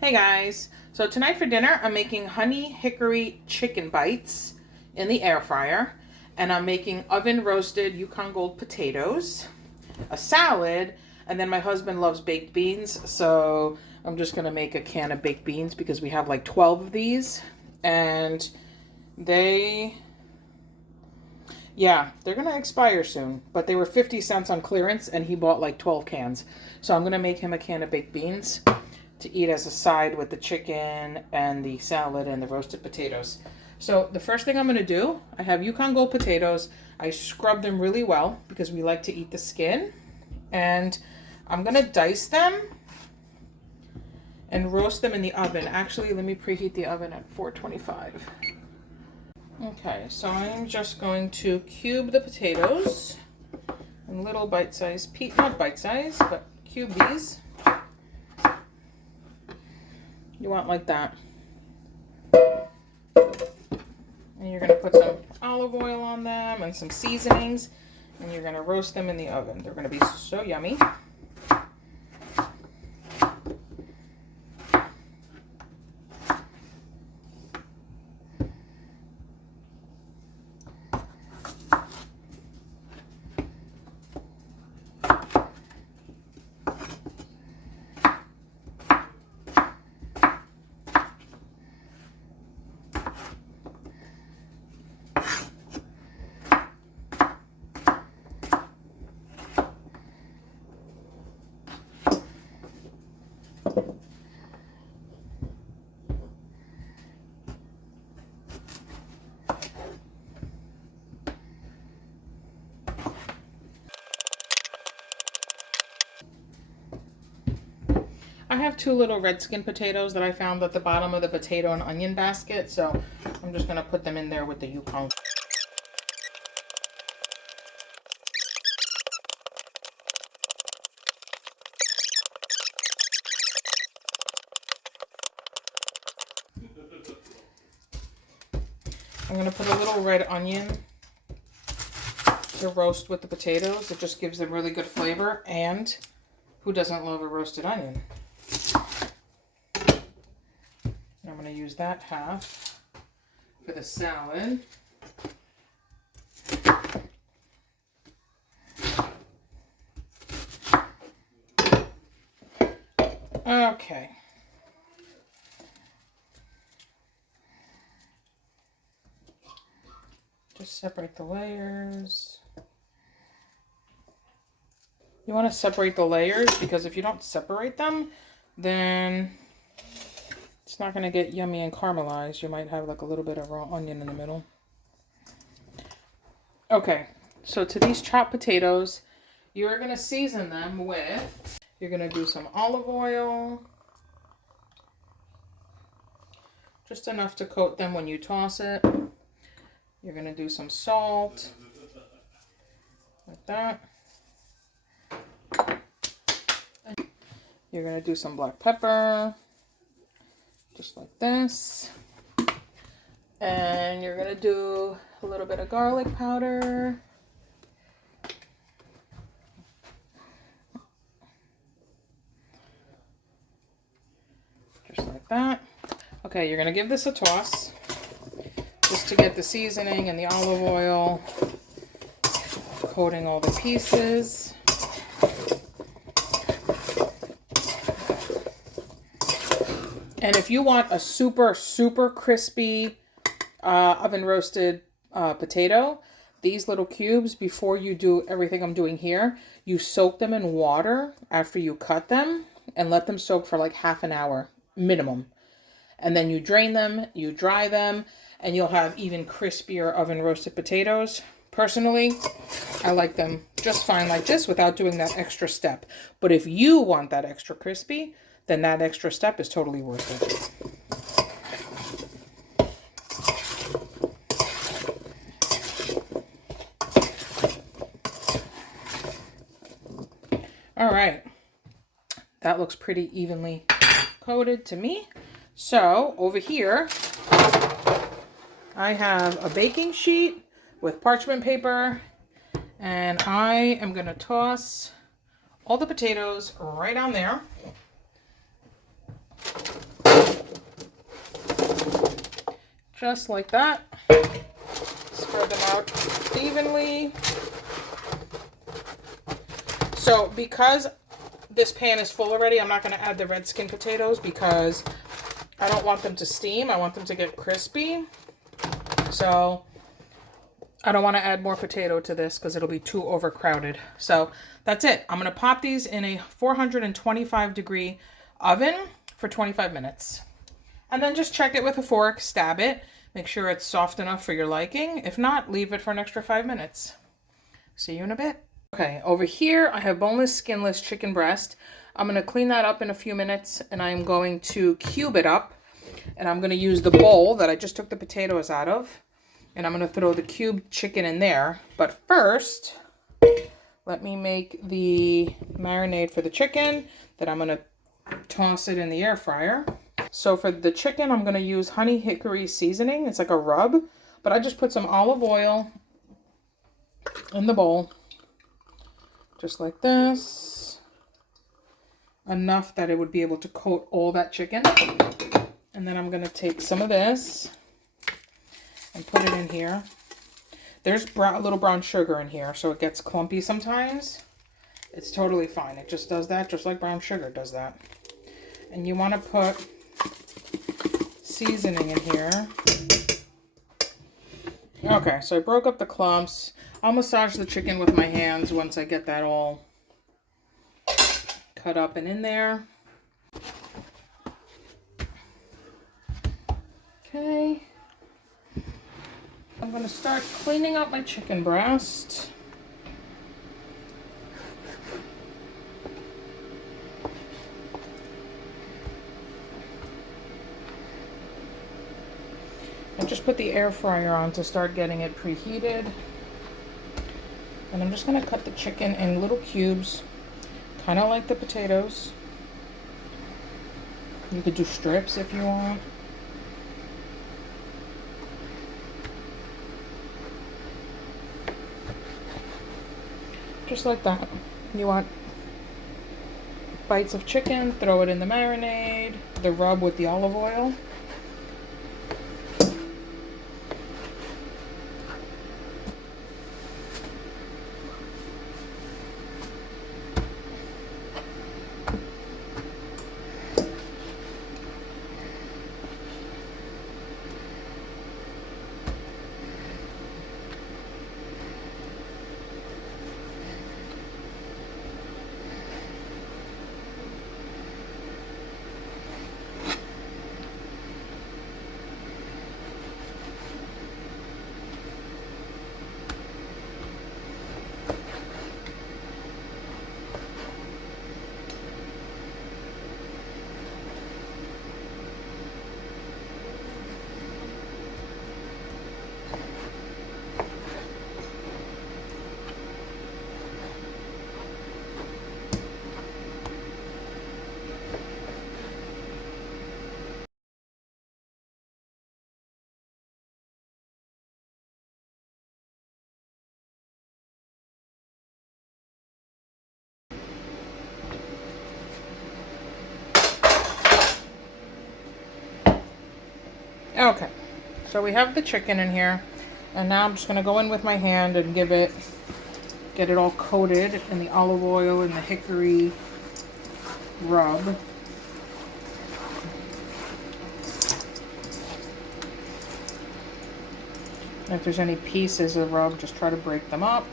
Hey guys, so tonight for dinner I'm making honey hickory chicken bites in the air fryer, and I'm making oven roasted Yukon Gold potatoes, a salad, and then my husband loves baked beans, so I'm just gonna make a can of baked beans because we have like 12 of these, and they're gonna expire soon, but they were 50 cents on clearance and he bought like 12 cans. So I'm gonna make him a can of baked beans to eat as a side with the chicken and the salad and the roasted potatoes. So the first thing I'm gonna do, I have Yukon Gold potatoes. I scrub them really well because we like to eat the skin. And I'm gonna dice them and roast them in the oven. Actually, let me preheat the oven at 425. Okay, so I'm just going to cube the potatoes in little bite-sized not bite-sized, but cube these. You want like that. And you're going to put some olive oil on them and some seasonings, and you're going to roast them in the oven. They're going to be so yummy. I have two little red skin potatoes that I found at the bottom of the potato and onion basket, so I'm just going to put them in there with the Yukon. I'm going to put a little red onion to roast with the potatoes. It just gives them really good flavor, and who doesn't love a roasted onion? I'm going to use that half for the salad. Okay. Just separate the layers. You want to separate the layers because if you don't separate them, then it's not going to get yummy and caramelized. You might have like a little bit of raw onion in the middle. Okay, so to these chopped potatoes, you're going to season them with, you're going to do some olive oil. Just enough to coat them when you toss it. You're going to do some salt. Like that. You're going to do some black pepper. Just like this. And you're going to do a little bit of garlic powder. Just like that. Okay, you're going to give this a toss just to get the seasoning and the olive oil coating all the pieces. And if you want a super, super crispy oven roasted potato, these little cubes, before you do everything I'm doing here, you soak them in water after you cut them and let them soak for like half an hour minimum. And then you drain them, you dry them, and you'll have even crispier oven roasted potatoes. Personally, I like them just fine like this without doing that extra step. But if you want that extra crispy, then that extra step is totally worth it. All right, that looks pretty evenly coated to me. So over here, I have a baking sheet with parchment paper, and I am gonna toss all the potatoes right on there. Just like that. Spread them out evenly. So because this pan is full already, I'm not going to add the red skin potatoes because I don't want them to steam. I want them to get crispy. So I don't want to add more potato to this because it'll be too overcrowded. So that's it. I'm going to pop these in a 425-degree oven for 25 minutes. And then just check it with a fork, stab it, make sure it's soft enough for your liking. If not, leave it for an extra 5 minutes. See you in a bit. Okay, over here I have boneless, skinless chicken breast. I'm going to clean that up in a few minutes, and I'm going to cube it up. And I'm going to use the bowl that I just took the potatoes out of. And I'm going to throw the cubed chicken in there. But first, let me make the marinade for the chicken. Then I'm going to toss it in the air fryer. So for the chicken, I'm going to use honey hickory seasoning. It's like a rub. But I just put some olive oil in the bowl. Just like this. Enough that it would be able to coat all that chicken. And then I'm going to take some of this and put it in here. There's a little brown sugar in here, so it gets clumpy sometimes. It's totally fine. It just does that, just like brown sugar does that. And you want to put seasoning in here. Okay, so I broke up the clumps. I'll massage the chicken with my hands once I get that all cut up and in there. Okay. I'm going to start cleaning up my chicken breast. I just put the air fryer on to start getting it preheated. And I'm just going to cut the chicken in little cubes, kind of like the potatoes. You could do strips if you want. Just like that. You want bites of chicken, throw it in the marinade, the rub with the olive oil. Okay, so we have the chicken in here, and now I'm just going to go in with my hand and get it all coated in the olive oil and the hickory rub. And if there's any pieces of rub, just try to break them up.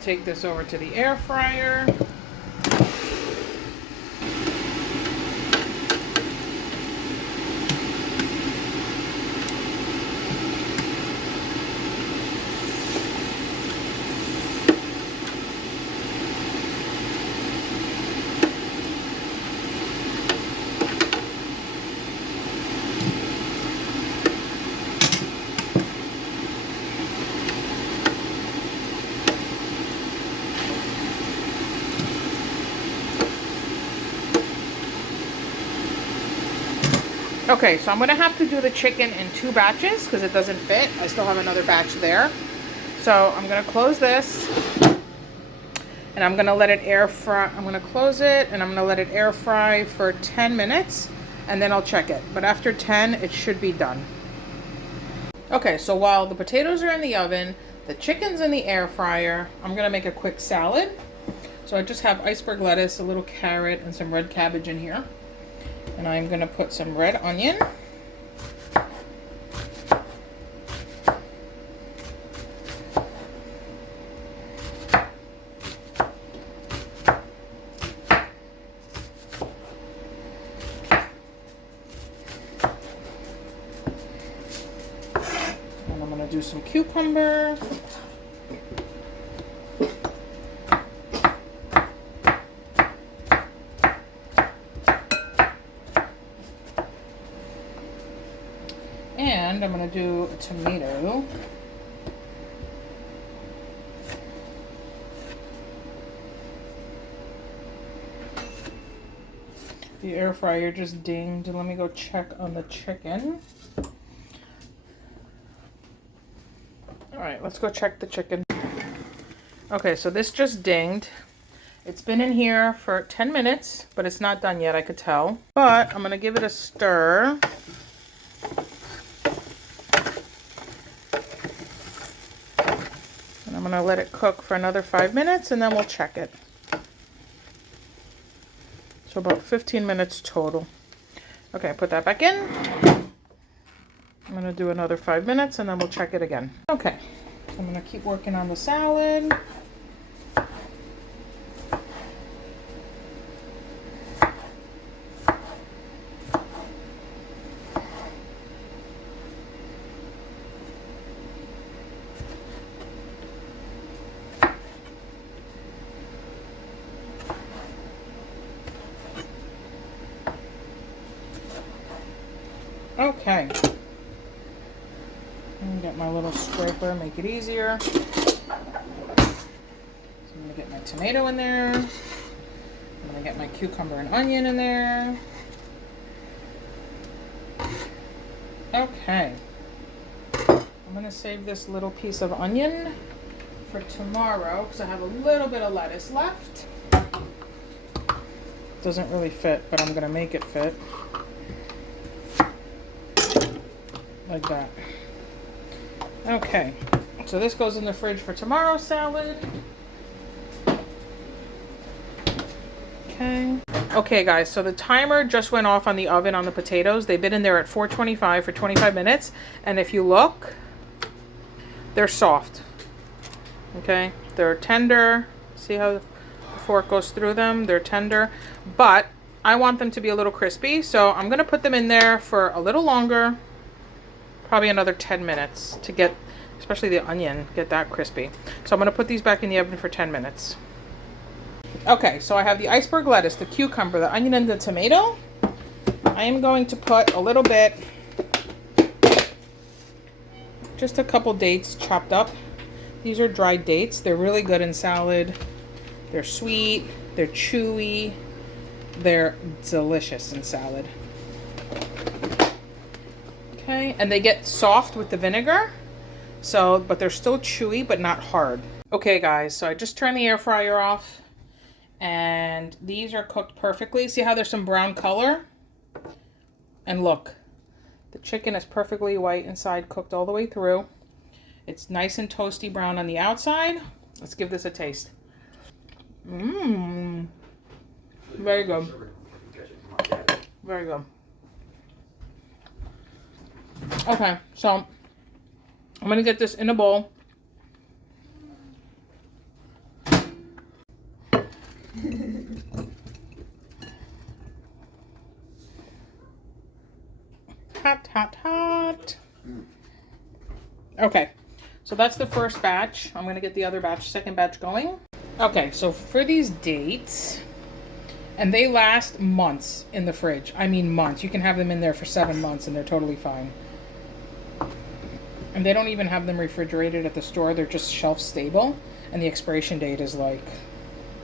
Take this over to the air fryer. Okay, so I'm going to have to do the chicken in 2 batches because it doesn't fit. I still have another batch there. So I'm going to close this. and I'm gonna let it air fry. I'm gonna close it and I'm gonna let it air fry for 10 minutes and then I'll check it. But after 10, it should be done. Okay, so while the potatoes are in the oven, the chicken's in the air fryer, I'm gonna make a quick salad. So I just have iceberg lettuce, a little carrot, and some red cabbage in here. And I'm gonna put some red onion. And I'm gonna do some cucumber. And I'm going to do a tomato. The air fryer just dinged. Let me go check on the chicken. Alright, let's go check the chicken. Okay, so this just dinged. It's been in here for 10 minutes, but it's not done yet, I could tell. But I'm going to give it a stir. I'm going to let it cook for another 5 minutes and then we'll check it. So about 15 minutes total. Okay, put that back in. I'm going to do another 5 minutes and then we'll check it again. Okay, I'm going to keep working on the salad. Okay, I'm gonna get my little scraper, make it easier. So I'm gonna get my tomato in there. I'm gonna get my cucumber and onion in there. Okay, I'm gonna save this little piece of onion for tomorrow because I have a little bit of lettuce left. Doesn't really fit, but I'm gonna make it fit. Like that. Okay, so this goes in the fridge for tomorrow's salad. Okay. Okay guys, so the timer just went off on the oven on the potatoes. They've been in there at 425 for 25 minutes. And if you look, they're soft. Okay, they're tender. See how the fork goes through them? They're tender, but I want them to be a little crispy. So I'm gonna put them in there for a little longer. Probably another 10 minutes to get, especially the onion, get that crispy. So I'm going to put these back in the oven for 10 minutes. Okay, so I have the iceberg lettuce, the cucumber, the onion, and the tomato. I am going to put a little bit, just a couple dates chopped up. These are dried dates. They're really good in salad. They're sweet, they're chewy, they're delicious in salad. Okay, and they get soft with the vinegar, so, but they're still chewy, but not hard. Okay guys, so I just turned the air fryer off, and these are cooked perfectly. See how there's some brown color? And look, the chicken is perfectly white inside, cooked all the way through. It's nice and toasty brown on the outside. Let's give this a taste. Mmm. Very good. Very good. Okay, so I'm going to get this in a bowl. Hot, hot, hot. Okay, so that's the first batch. I'm going to get the other batch, second batch going. Okay, so for these dates, and they last months in the fridge. I mean months. You can have them in there for 7 months and they're totally fine. And they don't even have them refrigerated at the store. They're just shelf stable. And the expiration date is like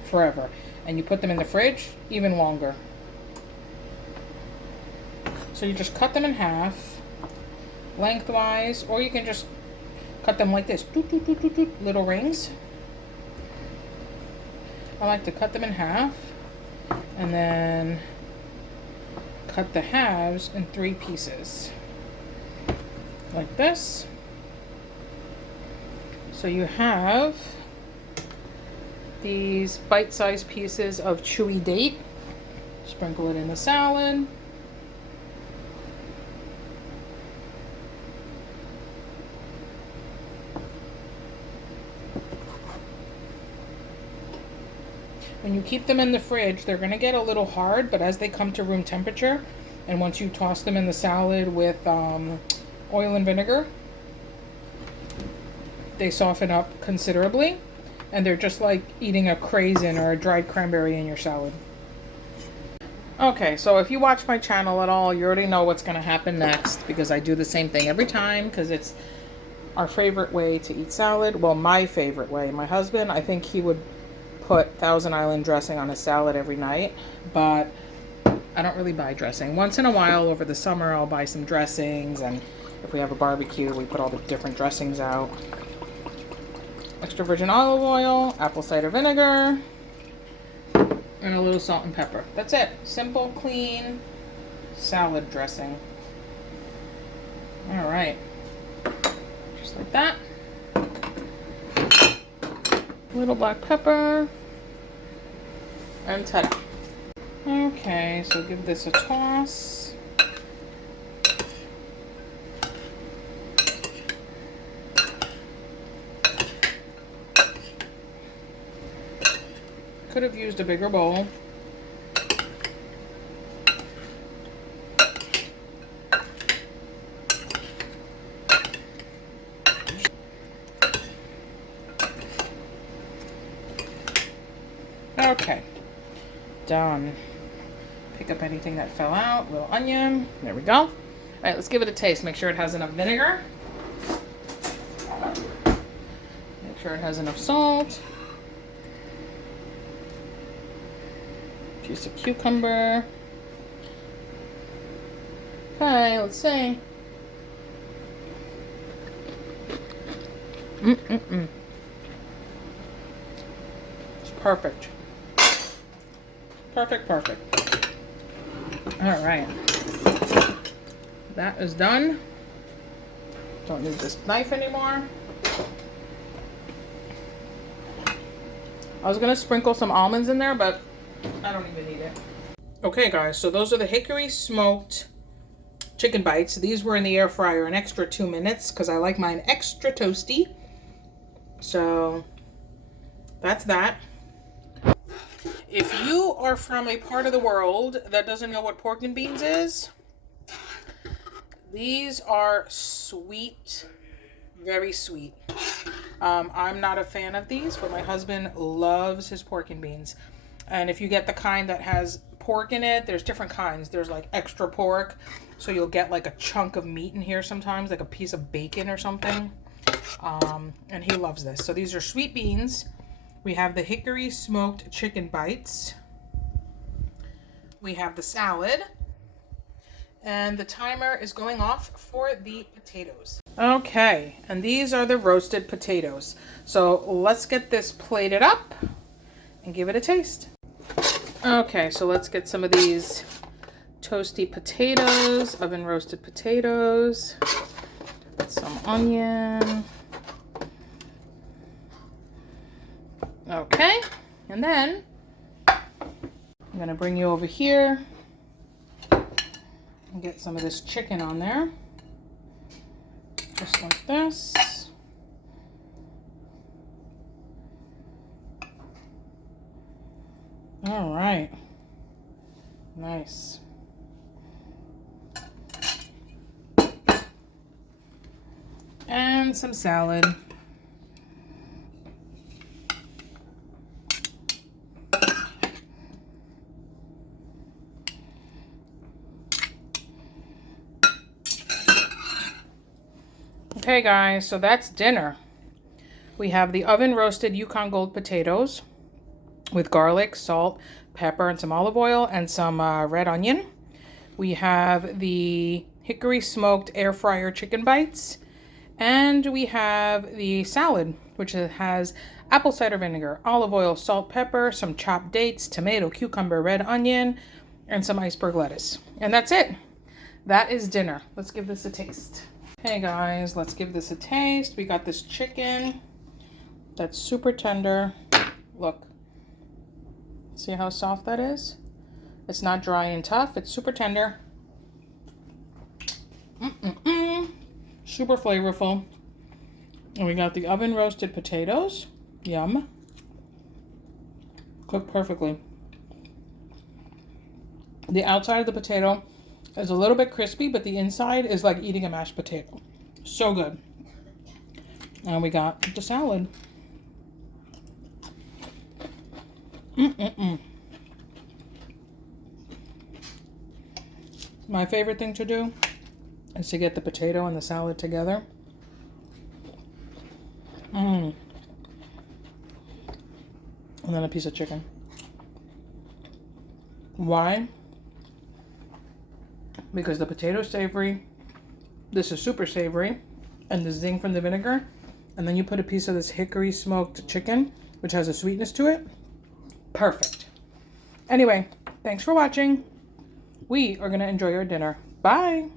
forever. And you put them in the fridge, even longer. So you just cut them in half, lengthwise, or you can just cut them like this, little rings. I like to cut them in half and then cut the halves in 3 pieces like this. So you have these bite-sized pieces of chewy date. Sprinkle it in the salad. When you keep them in the fridge, they're going to get a little hard, but as they come to room temperature, and once you toss them in the salad with oil and vinegar, they soften up considerably, and they're just like eating a craisin or a dried cranberry in your salad. Okay, so if you watch my channel at all, you already know what's going to happen next, because I do the same thing every time, because it's our favorite way to eat salad. Well, my favorite way. My husband, I think he would put Thousand Island dressing on his salad every night, but I don't really buy dressing. Once in a while over the summer I'll buy some dressings, and if we have a barbecue we put all the different dressings out. Extra virgin olive oil, apple cider vinegar, and a little salt and pepper. That's it. Simple, clean salad dressing. Alright. Just like that. Little black pepper, and ta-da. Okay, so give this a toss. Could have used a bigger bowl. Okay, done. Pick up anything that fell out. Little onion. There we go. All right, let's give it a taste. Make sure it has enough vinegar. Make sure it has enough salt. Piece of cucumber. Okay, let's see. It's perfect. Perfect, perfect. All right. That is done. Don't need this knife anymore. I was gonna sprinkle some almonds in there, but I don't even need it. Okay guys, so those are the Hickory smoked chicken bites. These were in the air fryer an extra 2 minutes because I like mine extra toasty. So that's that. If you are from a part of the world that doesn't know what pork and beans is, these are sweet, very sweet. I'm not a fan of these, but my husband loves his pork and beans. And if you get the kind that has pork in it, there's different kinds. There's like extra pork, so you'll get like a chunk of meat in here sometimes, like a piece of bacon or something. And he loves this. So these are sweet beans. We have the Hickory smoked chicken bites. We have the salad. And the timer is going off for the potatoes. Okay, and these are the roasted potatoes. So let's get this plated up and give it a taste. Okay, so let's get some of these toasty potatoes, oven roasted potatoes, some onion. Okay, and then I'm gonna bring you over here and get some of this chicken on there, just like this. All right, nice. And some salad. Okay guys, so that's dinner. We have the oven roasted Yukon Gold potatoes with garlic, salt, pepper, and some olive oil, and some red onion. We have the Hickory smoked air fryer chicken bites, and we have the salad, which has apple cider vinegar, olive oil, salt, pepper, some chopped dates, tomato, cucumber, red onion, and some iceberg lettuce. And that's it. That is dinner. Let's give this a taste. Hey guys, let's give this a taste. We got this chicken that's super tender. Look. See how soft that is? It's not dry and tough. It's super tender. Super flavorful. And we got the oven roasted potatoes. Yum. Cooked perfectly. The outside of the potato is a little bit crispy, but the inside is like eating a mashed potato. So good. And we got the salad. My favorite thing to do is to get the potato and the salad together. And then a piece of chicken. Why? Because the potato's savory, this is super savory, and the zing from the vinegar, and then you put a piece of this hickory smoked chicken, which has a sweetness to it. Perfect. Anyway, thanks for watching. We are going to enjoy our dinner. Bye.